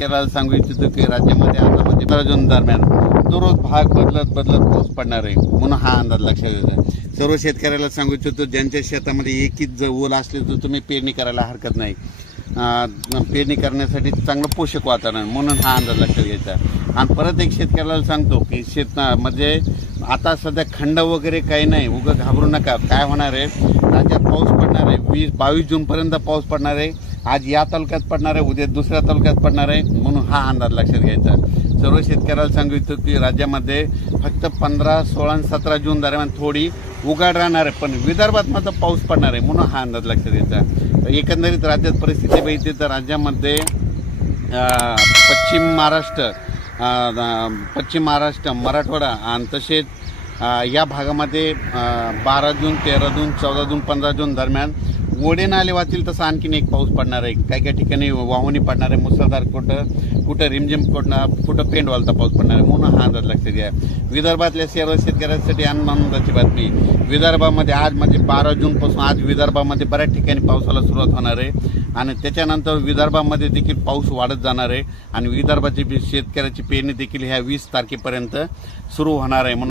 शेतकऱ्याला सांगू इच्छितो की राज्यामध्ये आता म्हणजे 15 जून दरम्यान दररोज भाग बदलत पाऊस पडणार आहे म्हणून हा अंदाज लक्षात येतो. सर्व शेतकऱ्याला सांगू इच्छितो ज्यांच्या शेतामध्ये एकच ओल असले तर तुम्ही पेरणी करायला हरकत नाही. पेरणी करण्यासाठी चांगलं पोषक वातावरण म्हणून हा अंदाज लक्षात घ्यायचा. आणि परत एक शेतकऱ्याला सांगतो की म्हणजे आता सध्या खंड वगैरे काही नाही, उगं घाबरू नका. काय होणार आहे, राज्यात पाऊस पडणार आहे 20-22 जूनपर्यंत पाऊस पडणार आहे. आज या तालुक्यात पडणार आहे, उद्या दुसऱ्या तालुक्यात पडणार आहे म्हणून हा अंदाज लक्षात घ्यायचा. सर्व शेतकऱ्याला सांगू इच्छितो की राज्यामध्ये फक्त 15, 16 आणि 17 जून दरम्यान थोडी उघाड राहणार आहे, पण विदर्भात मात्र पाऊस पडणार आहे म्हणून हा अंदाज लक्षात घ्यायचा. एकंदरीत राज्यात परिस्थिती बघितली तर राज्यामध्ये पश्चिम महाराष्ट्र मराठवाडा आणि तसेच या भागामध्ये 12 जून 13 जून 14 जून 15 जून दरम्यान ओढे नाले वाचतील तसं आणखीन एक पाऊस पडणार आहे. काही ठिकाणी वाहुणी पडणार आहे, मुसळधार कुठं रिमझिम कुठं पेंड वालता पाऊस पडणार आहे म्हणून हा अंदाज लक्षात घ्या. विदर्भातल्या सर्व शेतकऱ्यांसाठी आनंदाची बातमी, विदर्भामध्ये आज म्हणजे 12 जूनपासून आज विदर्भामध्ये बऱ्याच ठिकाणी पावसाला सुरुवात होणार आहे आणि त्याच्यानंतर विदर्भामध्ये देखील पाऊस वाढत जाणार आहे आणि विदर्भाची शेतकऱ्याची पेरणी देखील ह्या 20 तारखेपर्यंत सुरू होणार आहे.